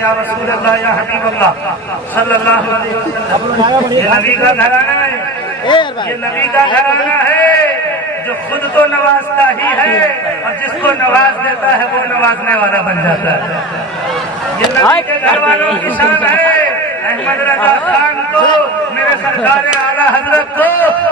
یا رسول اللہ یا حبیب اللہ صلی اللہ علیہ وسلم. یہ نبی کا گھرانہ ہے, یہ نبی کا گھرانہ ہے جو خود تو نوازتا ہی ہے اور جس کو نواز دیتا ہے وہ نوازنے والا بن جاتا ہے. یہ نبی کے گھر والوں کی شان ہے. احمد رضا خان کو, میرے سرکار اعلیٰ حضرت کو,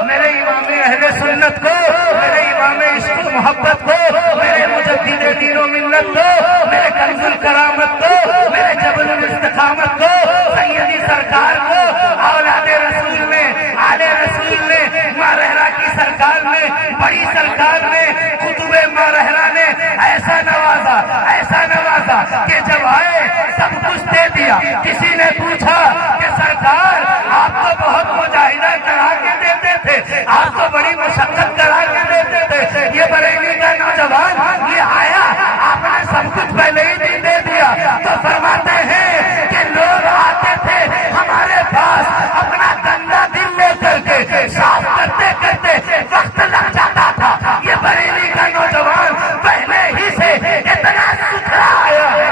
میرے امام اہل سنت کو, میرے امام عشق و محبت کو, میرے مجدد دین و ملت کو, میرے کنز الکرامت کو, میرے جبل الاستقامت کو, سیدی سرکار کو, اولاد رسول نے, آل رسول نے, ماں رحرا کی سرکار نے, بڑی سرکار نے, قطب ماں رحرا نے ایسا نوازا کہ جب آئے سب کچھ دے دیا. کسی نے پوچھا کہ سرکار آپ تو بہت مجاہدہ کرا کے دیتے تھے, آپ تو بڑی مشقت کرا کے دیتے تھے, یہ بریلی کا نوجوان یہ آیا آپ نے سب کچھ پہلے ہی دے دیا. تو فرماتے ہیں کہ لوگ آتے تھے ہمارے پاس اپنا گندا دل لے کر کے صاف کرتے کرتے وقت لگ جاتا تھا. یہ بریلی کا نوجوان پہلے ہی سے اتنا ستھرا آیا ہے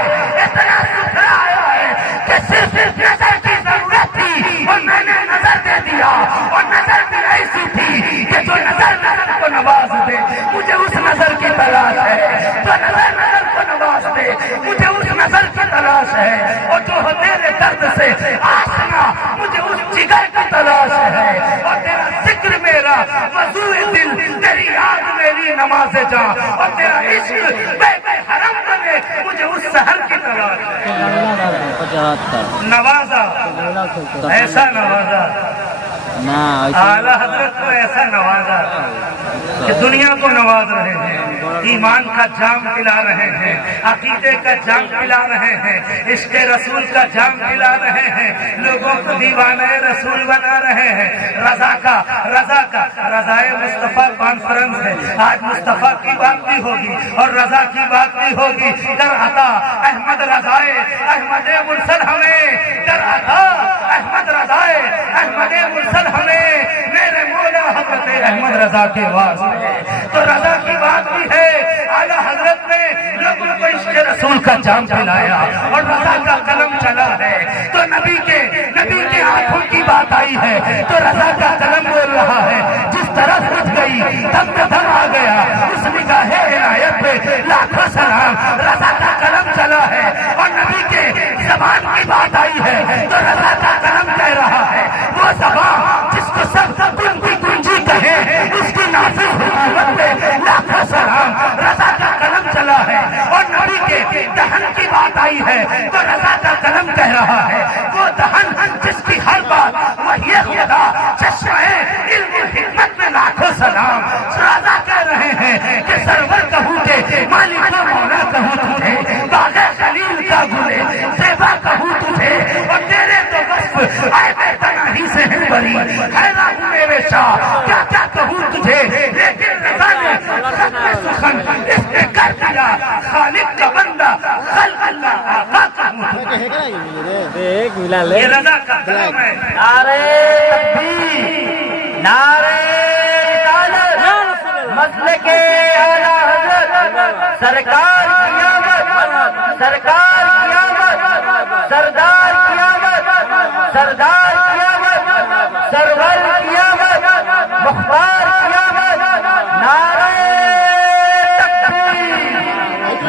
کہ صرف نظر کی ضرورت تھی اور میں نے نظر دے دیا, اور نظر بھی ایسی تھی کہ جو نظر کو نواز دے. مجھے اس نظر کی تلاش ہے, جو نظر کو نواز دے. مجھے اس نظر کی تلاش ہے, اور جو تیرے درد سے آشنا, مجھے اس جگر کی تلاش ہے. اور تیرا ذکر میرا وضو دل, تیری یاد میری نماز جاں, اور تیرا عشق بے حرم بنے, مجھے اس سحر کی تلاش ہے. نوازا, ایسا نوازا, اعلیٰ حضرت کو ایسا نوازا کہ دنیا کو نواز رہے ہیں, ایمان کا جام پلا رہے ہیں, عقیدے کا جام پلا رہے ہیں, عشق رسول کا جام پلا رہے ہیں, لوگوں کو دیوانہ رسول بنا رہے ہیں. رضائے مصطفیٰ کانفرنس ہے. آج مصطفیٰ کی بات بھی ہوگی اور رضا کی بات بھی ہوگی. در عطا احمد رضائے احمد مرسل ہمیں, در عطا احمد رضائے احمد مرسل ہمیں, میرے مولا حضرت احمد رضا کے واسطے. تو رضا کی بات بھی ہے. اعلیٰ حضرت نے لوگوں کو عشق رسول کا جام پلایا اور رضا کا قلم چلا ہے. تو نبی کے آنکھوں کی بات آئی ہے تو رضا کا قلم بول رہا ہے. جس طرح سچ گئی تب قدم آ گیا, اس نگاہ عنایت پہ لاکھوں سلام. رضا کا قلم چلا ہے اور نبی کے زبان کی بات آئی ہے تو رضا کا قلم کہہ رہا ہے. وہ زبان جس کو سب ان کی کنجی کہے, اس کی نافذ حکومت پہ لاکھوں سلام. رضا کا قلم چلا ہے اور نبی کے دہن کی بات آئی ہے تو رضا کا قلم کہہ رہا ہے. وہ دہن جس کی ہر بات وحی خدا, چشمہ علم و حکمت میں لاکھوں سلام. رضا کہہ رہے ہیں کہ سرور کہوں کہ مالک و مولا کہوں تجھے, باغ خلیل کا گلے زیبا کہوں تجھے, اور تیرے تو وصف آئے بے تناہی سے ہے بری. حیران میرے شاہ کیا کیا کہوں تجھے, لیکن رضا نے ختم سخن اس نے کر دیا. خالق کا بندہ خلق اللہ آقا کہوں. یہ رضا کا کلام ہے. نعرہ تکبیر, نعرہ رسالت, مسلک اعلیٰ حضرت سرکار کی آمد, سرکار کی آمد, سردار کی آمد, سردار کی آمد, سرور کی آمد, مختار کی آمد. نعرہ تکبیر,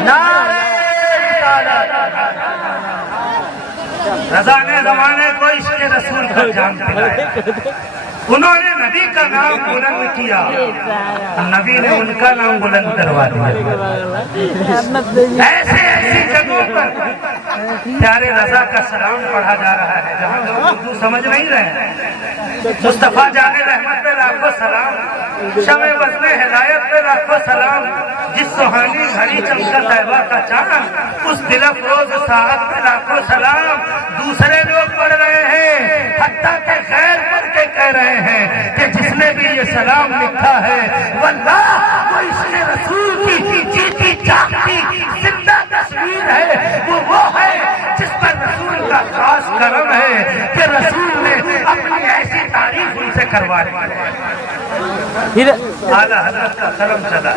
نعرہ رسالت. رضا نے زمانے کو عشق رسول کا جام پلایا. انہوں نے نبی کا نام بلند کیا, نبی نے ان کا نام بلند کروا دیا. ایسی جگہوں پر پیارے رضا کا سلام پڑھا جا رہا ہے جہاں لوگ اردو سمجھ نہیں رہے ہیں. مصطفیٰ جان رحمت پہ لاکھوں سلام, شمع وزن ہدایت پہ لاکھوں سلام. جس سہانی گھڑی چمکا طیبہ کا چاند, اس دل افروز ساعت پہ لاکھوں سلام. دوسرے لوگ پڑھ رہے ہیں, حتیٰ کہ خیر پڑھ کے کہہ رہے ہیں کہ جس نے بھی یہ سلام لکھا ہے واللہ وہ عشق رسول کی جیتی جاگتی زندہ تصویر ہے. وہ ہے جس پر رسول کا خاص کرم ہے کہ رسول نے اپنی ایسی تعریف ان سے کروا دی. پھر اعلیٰ حضرت کا کرم چلا.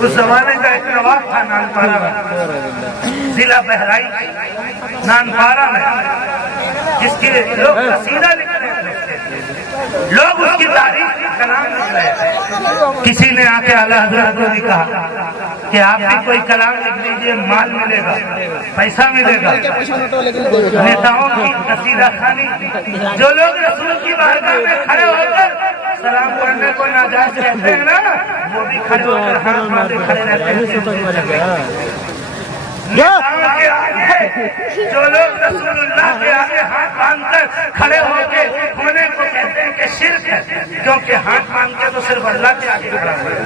اس زمانے کا ایک نواب تھا نانپارہ میں, ضلع بہرائچ نانپارہ میں, جس کے لوگ قصیدہ لکھتے تھے, لوگ اس کی تاریخ کی کلام لکھ رہے تھے. کسی نے آ کے اعلیٰ حضرت کو بھی کہا کہ آپ بھی کوئی کلام لکھ لیجیے, مال ملے گا, پیسہ ملے گا. نیتاؤں کی قصیدہ خوانی, جو لوگ رسول کی بارگاہ میں کھڑے ہو کر سلام کرنے کو ناجائز کہتے ہیں نا, وہ بھی کھڑے ہو کر ہاتھ باندھے کھڑے رہتے ہیں. نیتاؤں کے آگے جو لوگ رسول اللہ کے آگے ہاتھ باندھ کر کھڑے ہو کے ہونے کو کہتے ہیں کہ شرک ہے, کیونکہ ہاتھ باندھ کے تو صرف اللہ کے آگے کھڑا ہوا ہے.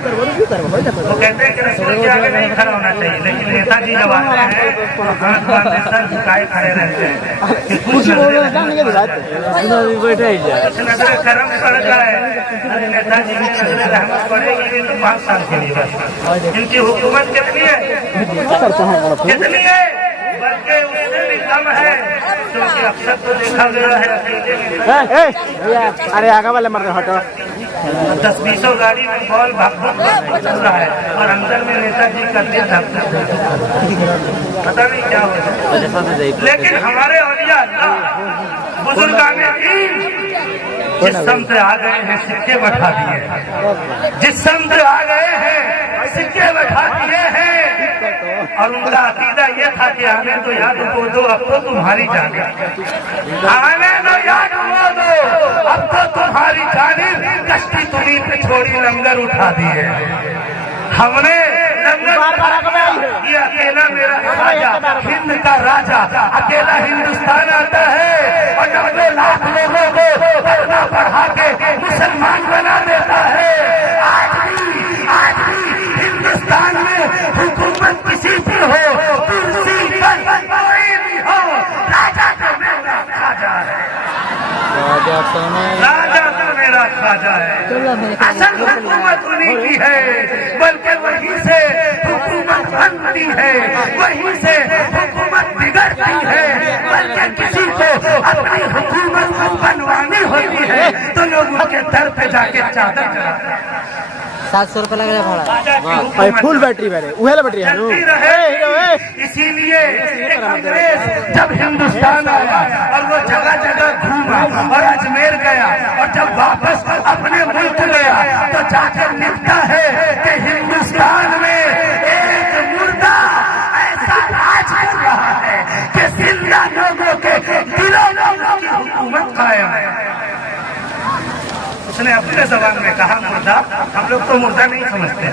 وہ کہتے ہیں کہ رسول کے آگے نہیں کھڑا ہونا چاہیے, لیکن نیتا جی جب آتے ہیں تو ہاتھ باندھے سر جھکائے کھڑے رہتے ہیں. نظر کرم پڑ جائے, نیتا جی کی نظر رحمت پڑے گی تو 5 سال کے لیے بس. ان کی حکومت کتنی ہے, کتنی ہے, بلکہ اس سے بھی کم ہے, کیونکہ اکثر تو دیکھا گیا ہے ارے آگے والے مر رہے ہٹو 10-20 گاڑی میں بال بھاگ چل رہا ہے, اور اندر میں نیتا جی کا دل پتہ نہیں کیا ہو رہا ہے. لیکن ہمارے اولیاء اللہ بزرگان دین جس سمت آ گئے ہیں سکے بٹھا دیے, جس سمت آ گئے ہیں سکے بٹھا دیے ہیں. اور ان کا عقیدہ یہ تھا کہ آنے تو یاد ہو دو, اب تو تمہاری جانب, آنے تو یاد ہو دو, اب تو تمہاری جانب. کشتی تمہیں پہ چھوڑی, لنگر اٹھا دیے ہم نے. یہ اکیلا میرا راجا, ہند کا راجا, اکیلا ہندوستان آتا ہے اور 90 لاکھ لوگوں کو پردہ پڑھا کے مسلمان بنا دیتا ہے. آج بھی ہندوستان میں حکومت کسی کی ہو, کرسی پر کوئی بھی ہو, راجا تو میرا راجا ہے, راجا تو میرا راجا ہے. اصل حکومت انہیں کی ہے, بلکہ وہیں سے حکومت بنتی ہے, وہیں سے حکومت بگڑتی ہے. بلکہ کسی کو اپنی حکومت بنوانی ہوتی ہے تو لوگ ان کے در پہ جا کے چادر چڑھاتے ہیں. 700 روپے لگ رہا ہے فل بیٹری بیٹری ہے. اسی لیے انگریز جب ہندوستان آیا اور وہ جگہ جگہ گھوما اور اجمیر گیا, اور جب واپس اپنے ملک گیا تو جا کر لکھتا ہے کہ ہندوستان میں ایک مردہ ایسا راج کر رہا ہے کہ زندہ لوگوں کے دلوں میں کی حکومت قائم ہے. اس نے اپنے زبان میں کہا مردہ, ہم لوگ تو مردہ نہیں سمجھتے,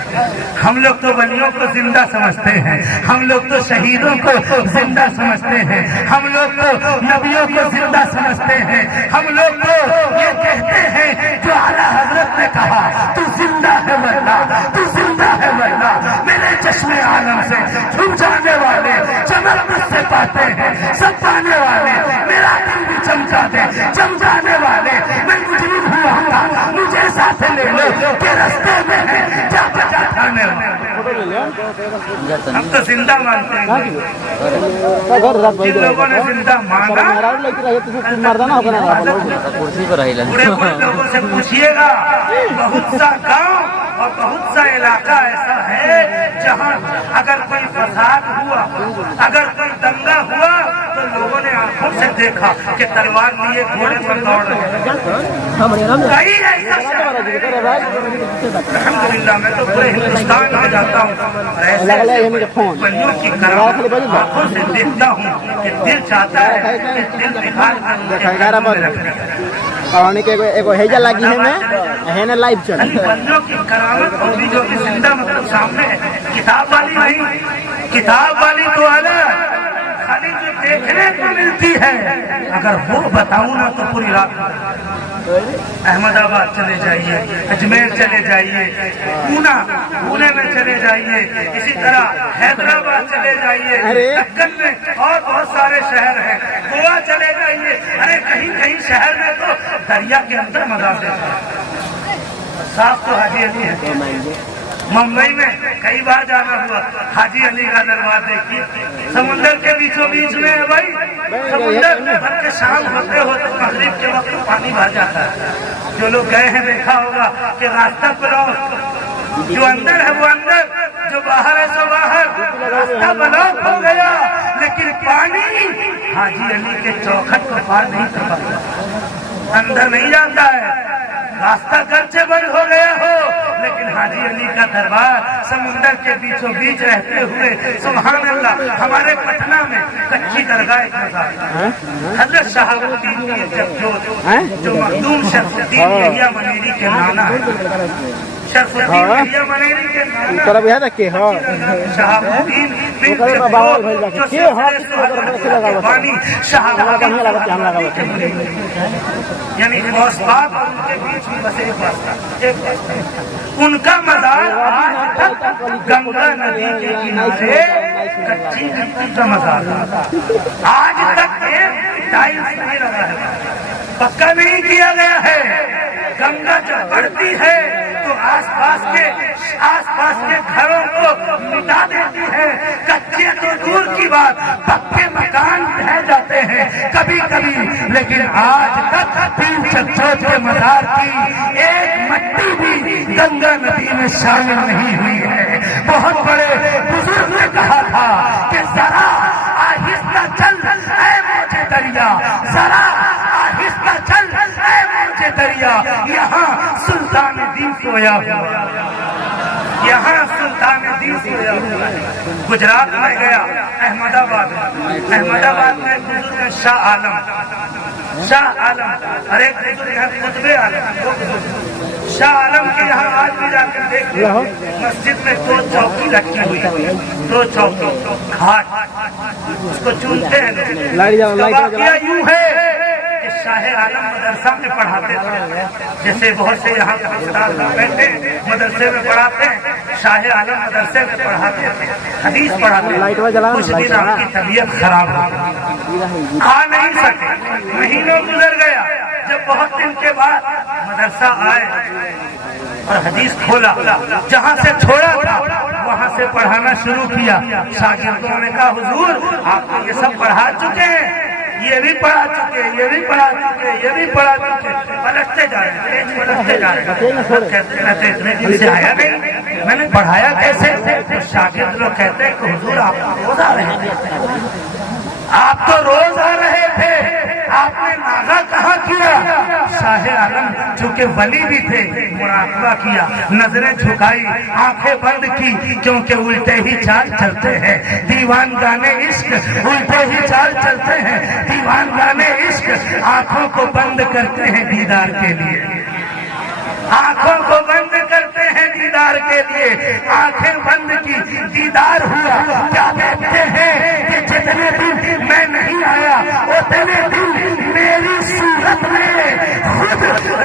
ہم لوگ تو ولیوں کو زندہ سمجھتے ہیں, ہم لوگ تو شہیدوں کو زندہ سمجھتے ہیں, ہم لوگ تو نبیوں کو زندہ سمجھتے ہیں, ہم لوگ تو یہ کہتے ہیں جو اعلیٰ حضرت نے کہا تو زندہ ہے ورنہ, تو زندہ ہے ورنہ. میرے چشم عالم سے چھپ جانے والے چمک مجھ سے پاتے ہیں, سب پانے والے میرا دل بھی چمچا دے, چم جانے والے میں مجرم ہوا تھا, مجھے ساتھ لے لو کہ رستے میں ہے جا بجا کھانے والے. ہم تو زندہ مانتے ہیں, جن لوگوں نے زندہ مانا پورے لوگوں سے پوچھیے گا. بہت سا گاؤں اور بہت سا علاقہ ایسا ہے جہاں اگر کوئی فساد ہوا, اگر کوئی دنگا ہوا تو لوگوں نے آنکھوں سے دیکھا کہ تلوار لیے گھوڑے پر دوڑ رہے. الحمدللہ میں تو پورے ہندوستان میں جاتا ہوں, بلیوں کی کرامت آنکھوں سے دیکھتا ہوں کہ دل چاہتا ہے کہ دل نکال بلیوں کی کرامت ہوگی جو کہ زندہ مطلب سامنے ہے. کتاب والی نہیں, کتاب والی تو الگ, خالی جو دیکھنے کو ملتی ہے. اگر وہ بتاؤں نا تو پوری رات احمد آباد چلے جائیے, اجمیر چلے جائیے, پونے میں چلے جائیے, اسی طرح حیدرآباد چلے جائیے, دکن میں اور بہت سارے شہر ہیں, گوا چلے جائیے. ارے کہیں کہیں شہر میں تو دریا کے اندر مزار دیتا ہے, صاف تو حاجی علی ہے. ممبئی میں کئی بار جانا ہوا, حاجی علی کا دربار دیکھیے, سمندر کے بیچوں بیچ میں ہے بھائی. سمندر میں بھر کے شام ہوتے ہوتے مغرب کے وقت پانی بھر جاتا ہے. جو لوگ گئے ہیں دیکھا ہوگا کہ راستہ بلاک، جو اندر ہے وہ اندر، جو باہر ہے سو باہر، راستہ بلاک ہو گیا، لیکن پانی حاجی علی کے چوکھٹ کو پار نہیں کر پاتا، اندر نہیں جاتا ہے۔ راستہ گرچہ بند ہو گیا ہو لیکن حاجی علی کا دربار سمندر کے بیچوں بیچ رہتے ہوئے، سبحان اللہ، ہمارے پٹنہ میں کچی درگاہ ایک مزار، حضرت شہاب الدین کی جگجوت جو مخدوم شرف الدین یحییٰ منیری کے نانا ہے، شرف الدین یحییٰ منیری کے نانا طرف یہاں تک کہ ہاں شہاب الدین بن جگجوت جو بانی شہاب الدین کے منیری، یعنی غوث پاک اور ان کے بیچ میں بس ایک واسطہ، ان کا مزار آج تک گنگا ندی کے کنارے کچی مٹی کا مزار، آج تک ایک ٹائلس نہیں لگا ہے، پکا نہیں کیا گیا ہے۔ گنگا جب بڑھتی ہے تو آس پاس کے گھروں کو مٹا دیتی ہے، کچے تو دور کی بات، پکے مکان ڈھہ جاتے ہیں کبھی کبھی، لیکن آج تک تین چکچوت کے مزار کی ایک مٹی بھی گنگا ندی میں شامل نہیں ہوئی ہے۔ بہت بڑے بزرگ نے کہا تھا کہ ذرا آہستہ چل اے موجے دریا، ذرا آہستہ چل اے موجے دریا، یہاں سلطان دین سویا ہوا، یہاں سلطان دین سویا ہوا۔ گجرات میں گیا، احمد آباد میں بزرگ شاہ عالم، اور ایک بزرگ ہے قطب عالم، شاہ عالم کے یہاں آج بھی جا کر دیکھتے ہیں مسجد میں دو چوکی رکھی ہوئی، دو چوکی گھاٹ، اس کو چونتے ہیں۔ واقعہ یوں ہے کہ شاہ عالم مدرسہ میں پڑھاتے تھے، جیسے بہت سے یہاں بیٹھے مدرسے میں پڑھاتے ہیں، شاہ عالم مدرسے میں پڑھاتے تھے، حدیث پڑھاتے تھے۔ کچھ دن آپ کی طبیعت خراب ہو گئی، آ نہیں سکے، مہینوں گزر گیا، جب بہت دن کے بعد مدرسہ آئے اور حدیث کھولا، جہاں سے چھوڑا تھا وہاں سے پڑھانا شروع کیا۔ شاگردوں نے کہا حضور آپ کو یہ سب پڑھا چکے ہیں، یہ بھی پڑھا چکے، یہ بھی پڑھا چکے، یہ بھی پڑھا چکے، پلٹتے جا رہے ہیں، پلٹتے جا رہے ہیں، اتنے دن سے آیا نہیں، میں نے پڑھایا کیسے؟ شاگرد لوگ کہتے ہیں کہ حضور آپ روز آ رہے تھے، آپ تو روز آ رہے تھے، آپ نے ناغہ کہاں کیا؟ شاہ عالم چونکہ ولی بھی تھے، مراقبہ کیا، نظریں جھکائی، آنکھیں بند کی، کیونکہ الٹے ہی چال چلتے ہیں دیوان گانے عشق، الٹے ہی چال چلتے ہیں دیوان گانے عشق، آنکھوں کو بند کرتے ہیں دیدار کے لیے، آنکھوں کو بند کرتے ہیں دیدار کے لیے، آنکھیں بند کی، دیدار ہوا، کیا دیکھتے ہیں کہ جتنے دن میں نہیں آیا اتنے دن میری صورت میں خود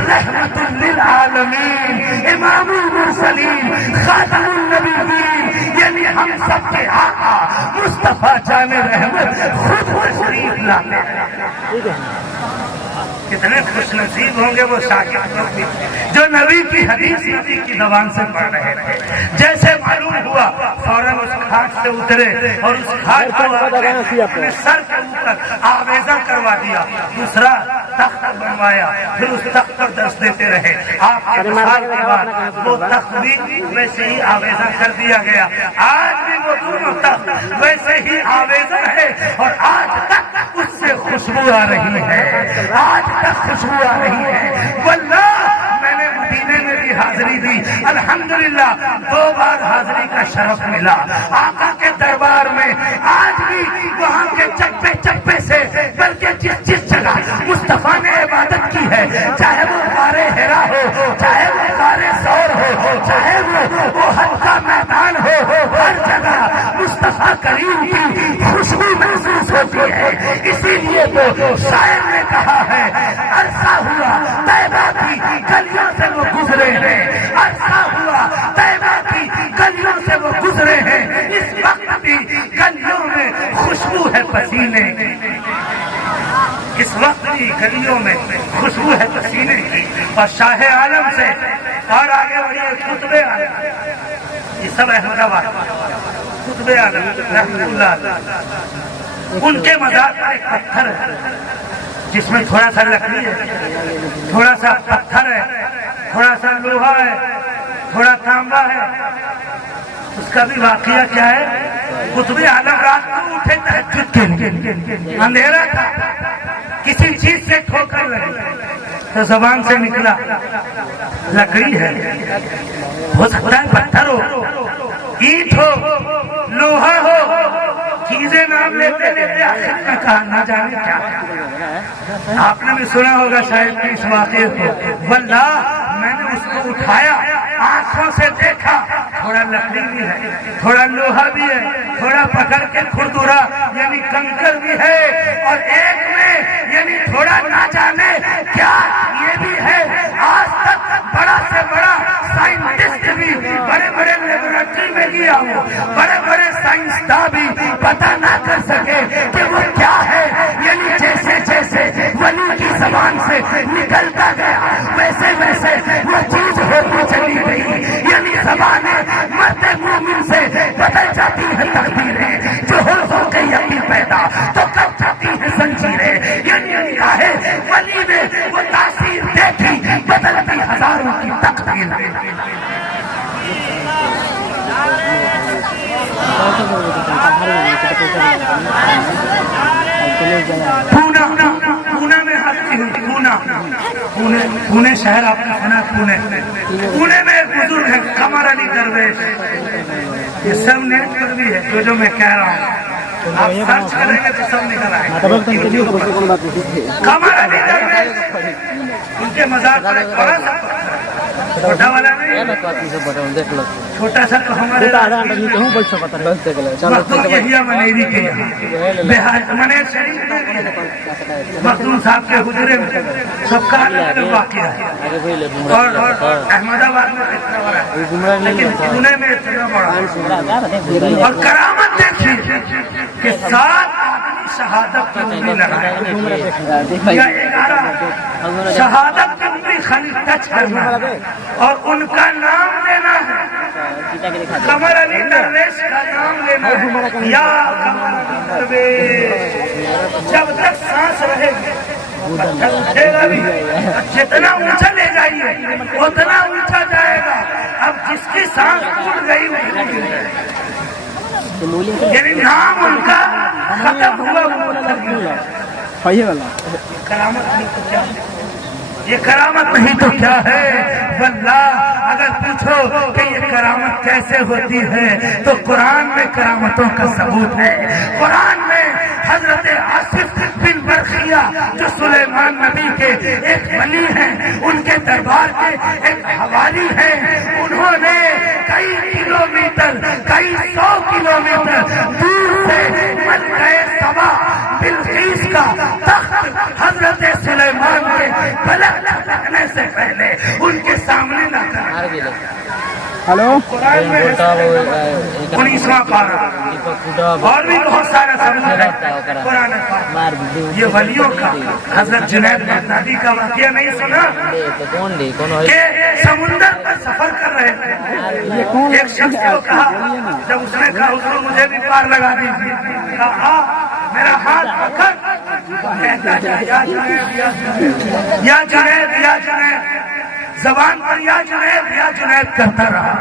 رحمت للعالمین، امام المرسلین، خاتم النبیین، یعنی ہم سب کے آقا مصطفیٰ جان رحمت خود تشریف لاتے ہیں۔ کتنے خوش نصیب ہوں گے وہ شاگرد لوگ بھی جو نبی کی حدیث نبی کی زبان سے پڑھ رہے تھے۔ جیسے معلوم ہوا فوراً اس کھاٹ سے اترے اور اس کھاٹ کو اپنے سر کے اوپر آویزہ کروا دیا، دوسرا تخت بنوایا، پھر اس تخت پر درس دیتے رہے۔ آپ کے وصال کے بعد وہ تخت بھی ویسے ہی آویزہ کر دیا گیا، آج بھی وہ دونوں تخت ویسے ہی آویزہ ہے اور آج تک اس سے خوشبو آ رہی ہے، آج تک خوشبو آ رہی ہے۔ واللہ میں نے مدینے میں بھی حاضری دی، الحمدللہ 2 بار حاضری کا شرف ملا آقا کے دربار میں۔ آج بھی وہاں کے چپے چپے سے، بلکہ جس جگہ مصطفیٰ نے عبادت کی ہے، چاہے وہ غار حرا ہو، چاہے وہ غار ثور ہو، چاہے وہ حج کا میدان ہو، ہر جگہ مصطفیٰ کریم کی خوشبو محسوس ہوتی ہے۔ اسی لیے تو شاعر نے کہا ہے عرصہ ہوا طیبہ کی گلیوں سے وہ گزرے ہیں، عرصہ ہوا طیبہ کی گلیوں سے وہ گزرے ہیں، اس وقت بھی گلیوں میں خوشبو ہے پسینے کی، اس وقت بھی گلیوں میں خوشبو ہے پسینے کی۔ اور شاہ عالم سے اور آگے بڑھیے قطب عالم، یہ سب احمد آباد، قطب عالم رحمۃ اللہ، ان کے مزار پر ایک پتھر ہے جس میں تھوڑا سا لکڑی ہے، تھوڑا سا پتھر ہے، تھوڑا سا لوہا ہے، تھوڑا تانبا ہے، اس کا بھی واقعہ کیا ہے؟ قطب عالم رات کو اٹھے تہجد کے لیے، اندھیرا تھا، کسی چیز سے ٹھوکر لگی تو زبان سے نکلا لکڑی ہے، ہو سکتا ہے پتھر ہو، اینٹ ہو، لوہا ہو، چیزیں نام لیتے لیتے آخر میں کہا نہ جانے کیا ہے۔ آپ نے بھی سنا ہوگا شاید اس واقعے کو، واللہ میں نے اس کو اٹھایا، آنکھوں سے دیکھا، تھوڑا لکڑی بھی ہے، تھوڑا لوہا بھی ہے، تھوڑا پکڑ کے کھردرا یعنی کنکر بھی ہے، اور ایک میں یعنی تھوڑا نہ جانے کیا یہ بھی ہے۔ آج تک بڑا سے بڑا سائنٹسٹ بھی بڑے بڑے لیبورٹری میں گیا ہو، بڑے بڑے سائنسداں بھی پتہ نہ کر سکے کہ وہ کیا ہے، یعنی جیسے جیسے ولی کی زبان سے نکلتا گیا ویسے ویسے وہ چیز ہوتی چلی گئی، یعنی زبانیں مرد مومن سے بدل جاتی ہیں تقدیریں، جو ہو کے یقین پیدا تو کر جاتی ہیں زنجیریں، یعنی نگاہے ولی نے وہ تاثیر دیکھی بدلتی ہزاروں کی تقدیر۔ پونا میں حاضری ہوئی، پونے شہر آپ نے سنا، پونے میں ایک بزرگ ہے قمر علی درویش، یہ سب نیٹ پر بھی ہے جو میں کہہ رہا ہوں، آپ سرچ کریں گے تو سب نکل آئے گا۔ قمر علی درویش ان کے مزار پر ایک بڑا سا چھوٹا والا نہیں، چھوٹا سا تو ہمارے مخدوم یحییٰ منیری کے یہاں بہار منیر شریف مخدوم صاحب کے حجرے میں سب کا الگ الگ واقعہ ہے، اور احمد آباد میں اتنا بڑا ہے، لیکن پونے میں اتنا بڑا ہے، اور کرامت دیکھی کہ 7 آدمی شہادت کی انگلی لگائے یا 11 شہادت کی انگلی خالی ٹچ کرنا اور ان کا نام لینا ہے، قمر علی درویش کا نام لینا ہے، یا قمر درویش، جب تک سانس رہے گی پتھر اٹھے گا بھی، جتنا اونچا لے جائیے اتنا اونچا جائے گا، اب جس کی سانس اٹھ گئی وہ یعنی نام ان کا ختم ہوا، کرامت نہیں تو کیا ہے، یہ کرامت نہیں تو کیا ہے۔ واللہ اگر پوچھو کہ یہ کرامت کیسے ہوتی ہے تو قرآن میں کرامتوں کا ثبوت ہے، قرآن میں حضرت آصف بن برخیہ جو سلیمان نبی کے ایک ولی ہیں، ان کے دربار کے ایک حوالی ہیں، انہوں نے کئی کلومیٹر، کئی 100 کلومیٹر دور سے ملکہ سبا بلقیس کا تخت حضرت سلیمان کے پلک لگنے سے پہلے ان کے سامنے نہ کر ہلو 19واں پارہ اور بھی بہت سارا ثبوت ہے قرآن پاک۔ یہ ولیوں کا حضرت جنید بغدادی کا واقعہ نہیں سنا کہ سمندر پر سفر کر رہے تھے، ایک شخص کو کہا، جب اس نے کہا حضور مجھے بھی پار لگا دیجیے، کہا میرا ہاتھ پکڑ، کہتا ہے یا جنید یا جنید یا جنید، زبان پر یا جنید کرتا رہا،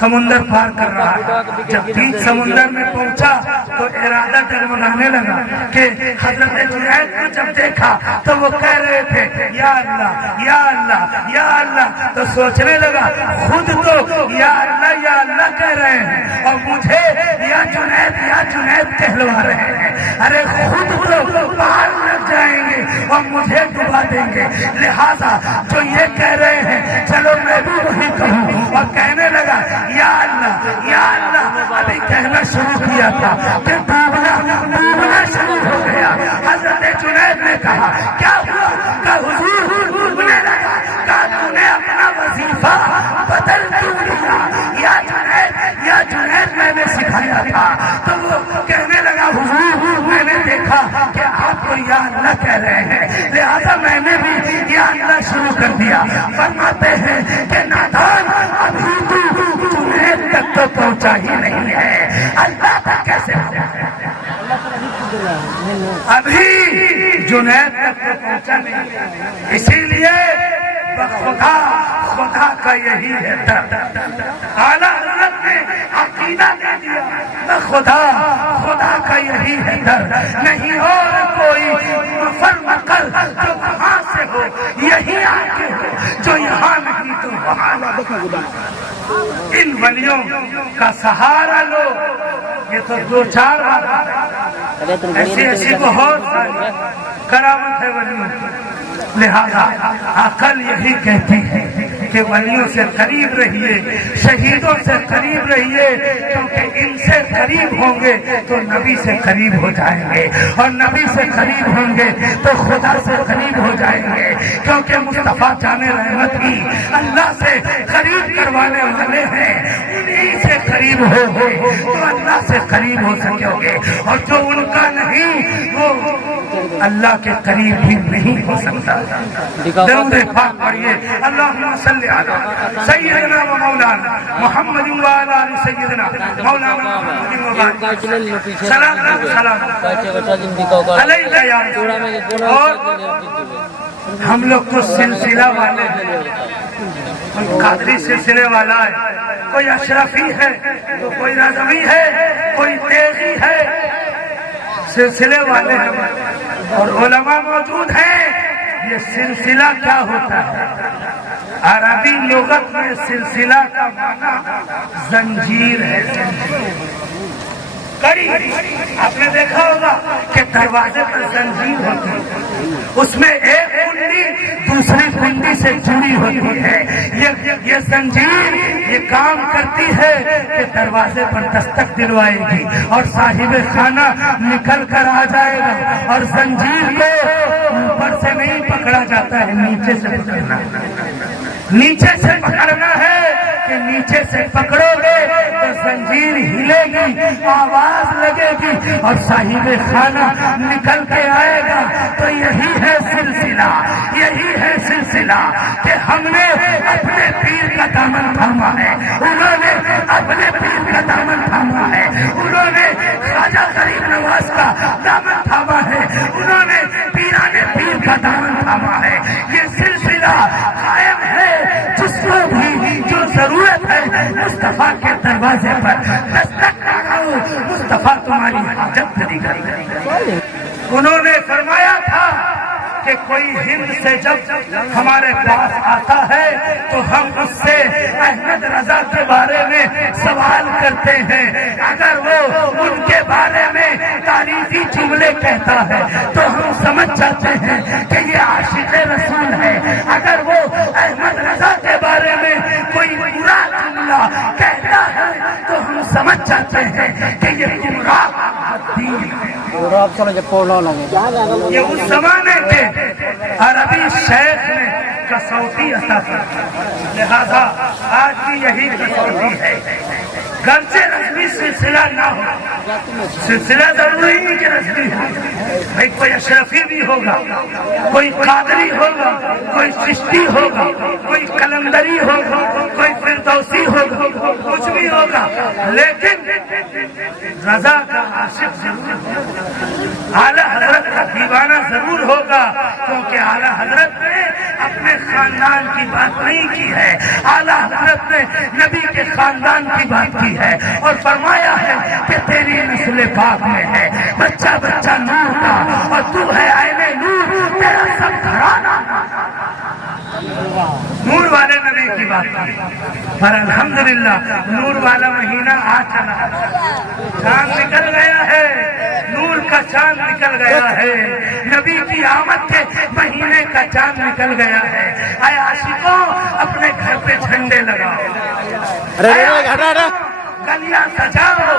سمندر پار کر رہا ہے۔ جب بیچ سمندر میں پہنچا تو ارادہ ڈگمگانے لگا کہ حضرت جنید کو جب دیکھا تو وہ کہہ رہے تھے یا اللہ یا اللہ یا اللہ، تو سوچنے لگا خود تو یا اللہ کہہ رہے ہیں اور مجھے یا جنید کہلوا رہے ہیں، ارے خود تو پار لگ جائیں گے اور مجھے ڈبا دیں گے، لہذا جو یہ کہہ رہے ہیں چلو میں بھی وہی کہوں، اور کہنے لگا یا اللہ، ابھی کہنا شروع کیا تھا کہ ڈوبنا شروع ہو گیا۔ حضرت جنید نے کہا کیا ہوا؟ کہ حضور ڈوبنے لگا، کہا تو نے اپنا وظیفہ بدل کیوں لیا؟ یا جنید میں نے سکھایا تھا، تو وہ کہنے لگا حضور میں نے دیکھا کہ آپ کو یا اللہ کہہ رہے ہیں، لہذا میں نے بھی یا اللہ شروع کر دیا۔ فرماتے ہیں کہ نادان ابھی تک تو پہنچا ہی نہیں ہے، اللہ تک کیسے پہنچا؟ ابھی جنید تک پہنچا نہیں، اسی لیے خدا کا یہی ہے درد۔ اعلیٰ حضرت نے عقیدہ دے دیا، خدا کا یہی ہے درد، نہیں اور کوئی مفر مقر جو وہاں سے ہو، یہی آگے ہو، جو یہاں نہیں تو وہاں۔ ان ولیوں کا سہارا لو، یہ تو دو چار بات ایسی بہت ساری کرامت ہے ولیوں کی۔ لہذا عقل یہی کہتی ہے کہ ولیوں سے قریب رہیے، شہیدوں سے قریب رہیے، کیونکہ ان سے قریب ہوں گے تو نبی سے قریب ہو جائیں گے، اور نبی سے قریب ہوں گے تو خدا سے قریب ہو جائیں گے، کیونکہ مصطفیٰ جان رحمت ہی اللہ سے قریب کروانے والے ہیں۔ انہی سے قریب ہو گے تو اللہ سے قریب ہو سکو گے، اور جو ان کا نہیں وہ اللہ کے قریب بھی نہیں ہو سکتا۔ درود پاک پڑھیے، اللہم صلی علی سیدنا و مولانا محمد و علی سیدنا مولانا محمد و سلام علیہ یا رسول اللہ۔ اور ہم لوگ تو سلسلہ والے ہیں، قادری سلسلے والا ہے، کوئی اشرفی ہے تو کوئی رضوی ہے، کوئی تیغی ہے، سلسلے والے ہیں اور علماء موجود ہیں۔ یہ سلسلہ کیا ہوتا ہے؟ عربی لغت میں سلسلہ کا معنی زنجیر ہے، کڑی۔ آپ نے دیکھا ہوگا کہ دروازے پر زنجیر ہوتی ہے، اس میں ایک کنڈی دوسری کنڈی سے جڑی ہوتی ہے۔ یہ زنجیر یہ کام کرتی ہے کہ دروازے پر دستک دلوائے گی اور صاحب خانہ نکل کر آ جائے گا، اور زنجیر کو اوپر سے نہیں پکڑا جاتا ہے، نیچے سے پکڑنا، نیچے سے پکڑنا ہے کہ نیچے سے پکڑو گے تو زنجیر ہلے گی، آواز لگے گی اور صاحب خانہ نکل کے آئے گا۔ تو یہی ہے سلسلہ، یہی ہے سلسلہ کہ ہم نے اپنے پیر کا دامن تھاما ہے، انہوں نے اپنے پیر کا دامن تھاما ہے، انہوں نے خواجہ غریب نواز کا دامن تھاما ہے، انہوں نے پیران پیر کا دامن تھاما ہے۔ یہ سلسلہ قائم ہے، جس کو بھی جو ضرورت ہے مصطفیٰ کے دروازے پر دستک لگاؤ، مصطفیٰ تمہاری حاجت پوری کرے گا۔ انہوں نے فرمایا تھا کہ کوئی ہند سے جب ہمارے پاس آتا ہے تو ہم اس سے احمد رضا کے بارے میں سوال کرتے ہیں، اگر وہ ان کے بارے میں تعریفی جملے کہتا ہے تو ہم سمجھ جاتے ہیں کہ یہ عاشق رسول ہے، اگر وہ احمد رضا کے بارے میں کوئی برا جملہ کہتا ہے تو ہم سمجھ جاتے ہیں کہ یہ گمراہ دین ہے۔ یہ اس زمانے کے عربی شیخ نے کسوٹی عطا کی، لہذا آج بھی یہی کسوٹی ہے۔ گرچہ رسمی سلسلہ نہ ہو، سلسلہ ضروری نہیں کہ رسمی ہو، بھائی کوئی اشرفی بھی ہوگا، کوئی قادری ہوگا، کوئی چشتی ہوگا، کوئی کلندری ہوگا، کوئی فردوسی ہوگا، کچھ بھی ہوگا، لیکن رضا کا عاشق ضرور ہوگا، اعلیٰ حضرت کا دیوانہ ضرور ہوگا، کیونکہ اعلیٰ حضرت نے اپنے خاندان کی بات نہیں کی ہے، اعلیٰ حضرت نے نبی کے خاندان کی بات کی ہے، اور فرمایا ہے کہ تیری نسل پاک میں ہے بچہ بچہ نور کا، اور تو ہے عین نور، تیرا سب گھرانہ نور والے نبی کی بات کی۔ پر الحمدللہ نور والا مہینہ آ چلا، چاند نکل گیا ہے، نور کا چاند نکل گیا ہے، نبی کی آمد کے مہینے کا چاند نکل گیا ہے۔ اے عاشقوں اپنے گھر پہ جھنڈے لگاؤ، گلیاں سجاؤ،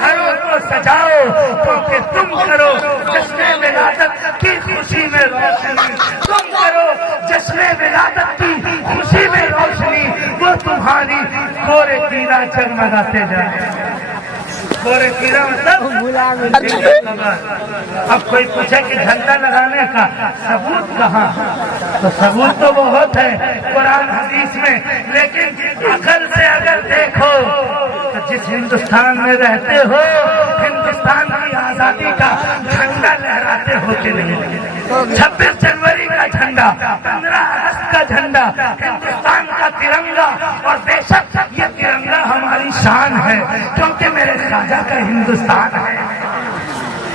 گھروں کو سجاؤ، کیونکہ تم کرو جشن ولادت کی خوشی میں روشنی، تم کرو جشن ولادت کی خوشی میں روشنی، وہ تمہاری کورے تیرا جگمگاتے جائیں۔ کورے تیرا مطلب اب کوئی پوچھے کہ جھنڈا لگانے کا ثبوت کہاں، تو ثبوت تو بہت ہے قرآن حدیث میں، لیکن عقل سے اگر دیکھو تو جس ہندوستان میں رہتے ہو ہندوستان کی آزادی کا جھنڈا لہراتے ہوتے نہیں. 26 جنوری کا جھنڈا, 15 اگست کا جھنڈا, ہندوستان کا ترنگا, اور بے شک یہ ترنگا ہماری شان ہے کیونکہ میرے خواجہ کا ہندوستان ہے.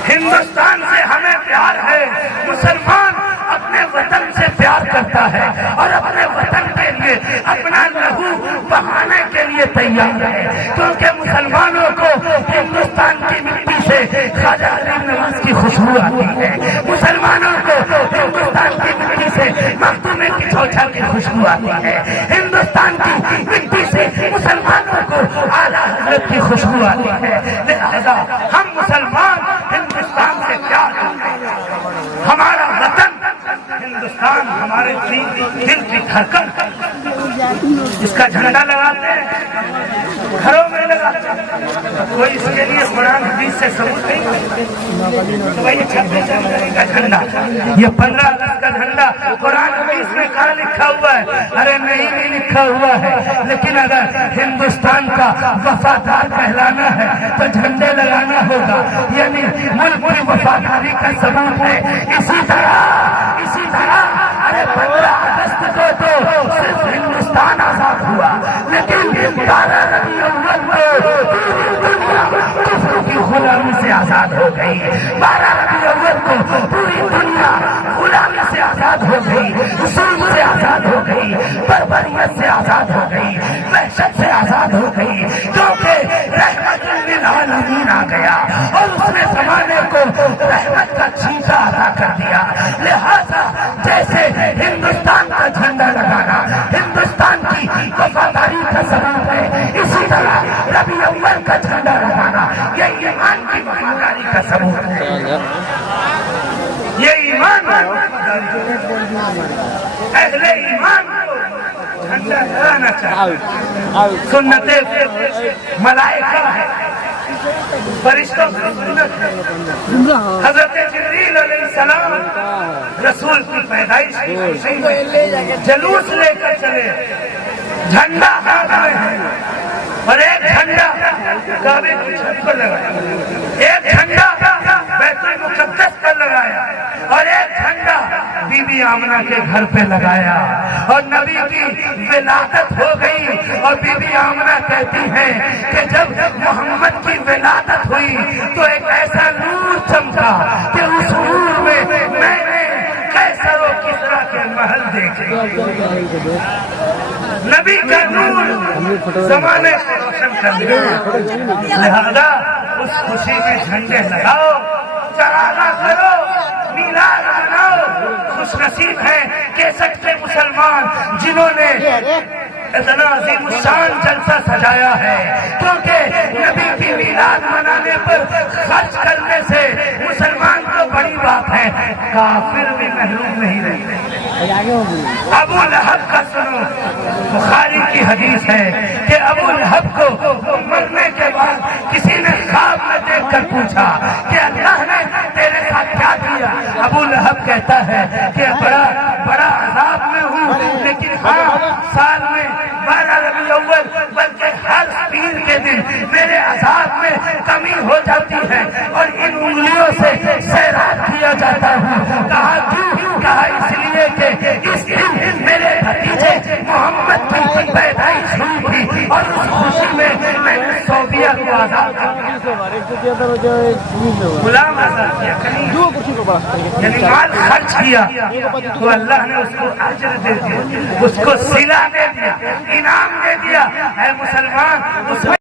ہندوستان سے ہمیں پیار ہے. مسلمان اپنے وطن سے پیار کرتا ہے اور اپنے وطن کے لیے اپنا لہو بہانے کے لیے تیار ہے, کیونکہ مسلمانوں کو ہندوستان کی مٹی سے خواجہ غریب نواز کی خوشبو آتی ہے. مسلمانوں کو ہندوستان کی مٹی سے مختوم کی چوچا کی خوشبو آتی ہے. ہندوستان کی مٹی سے مسلمانوں کو اعلیٰ حضرت کی خوشبو آتی ہے. لہذا ہم مسلمان ہندوستان سے پیار کرتے ہیں. ہمارا وطن ہندوستان ہمارے دل کی دھڑکن, اس کا جھنڈا لگاتے ہیں, گھروں میں لگاتے ہیں. کوئی اس کے لیے قرآن حدیث سے ثبوت نہیں. تو یہ 26 جنوری کا جھنڈا, یہ 15 اگست کا جھنڈا قرآن حدیث میں کہاں لکھا ہوا ہے؟ ارے نہیں لکھا ہوا ہے. لیکن اگر ہندوستان کا وفادار کہلانا ہے تو جھنڈے لگانا ہوگا, یعنی ملک کی وفاداری کا ثبوت ہے. اسی طرح ارے 15 اگست کو تو صرف ہندوستان آزاد ہوا, لیکن 12 ربیع الاول کو دنیا کفر کی غلامی سے آزاد ہو گئی. 12 ربیع الاول کو پوری دنیا غلامی سے آزاد ہو گئی, ظلم سے آزاد ہو گئی, بربریت سے آزاد ہو گئی, وحشت سے آزاد ہو گئی, کیونکہ رحمت للعالمین آ گیا اور اس نے زمانے کو رحمت کا چھینکا عطا کر دیا. لہذا جیسے ہندوستان کا جھنڈا لگانا ہندوستان کی وفاداری کا سبب ہے, اسی طرح ربیع الاول کا جھنڈا لگانا یہ ایمان کی وفاداری کا ثبوت ہے. یہ ایمان اہل ایمان کو جھنڈا لگانا چاہیے. سنت ملائکہ ہے, فرشتوں کی سنت ہے. حضرت جبریل علیہ السلام رسول کی پیدائش کی جلوس لے کر چلے, جھنڈا ہاتھ میں ہے, اور ایک جھنڈا کعبے کی چھت پر لگایا, ایک جھنڈا بیت المقدس پر لگایا, اور ایک جھنڈا بی بی آمنہ کے گھر پہ لگایا. اور نبی کی ولادت ہو گئی, اور بی بی آمنہ کہتی ہیں کہ جب محمد کی ولادت ہوئی تو ایک ایسا نور چمکا کہ اس نور میں میں نے قیصر و کسریٰ کے محل دیکھے. نبی کا نور زمانے سے روشن کر دیا. لہذا اس خوشی میں جھنڈے لگاؤ, چراغاں کرو, میلاد مناؤ. خوش نصیب ہیں کیسٹ کے مسلمان جنہوں نے اتنا عظیم الشان جلسہ سجایا ہے, کیونکہ نبی کی میلاد منانے پر خرچ کرنے سے مسلمان کو بڑی بات ہے, کافر بھی محروم نہیں رہتے. ابو لہب کا سنو, بخاری کی حدیث ہے کہ ابو لہب کو مرنے کے بعد کسی نے خواب میں دیکھ کر پوچھا کہ اللہ نے تیرے ساتھ کیا کیا. ابو لہب کہتا ہے کہ بڑا عذاب میں ہوں, لیکن ہاں سال میں 12 ربیع الاول بلکہ ہر پیر کے دن میرے عذاب میں کمی ہو جاتی ہے اور ان انگلیوں سے سیراب کیا جاتا ہوں. کہا کیوں؟ کہا اس لیے کہ اس دن میرے بھتیجے محمد کی پیدائش ہوئی تھی اور اس خوشی میں میں نے صوفیہ کو آزاد کیا, غلام آزاد کیا, یعنی مال خرچ کیا تو اللہ نے اس کو اجر دے دیا, اس کو صلہ دے دیا, انعام دے دیا. اے مسلمان اس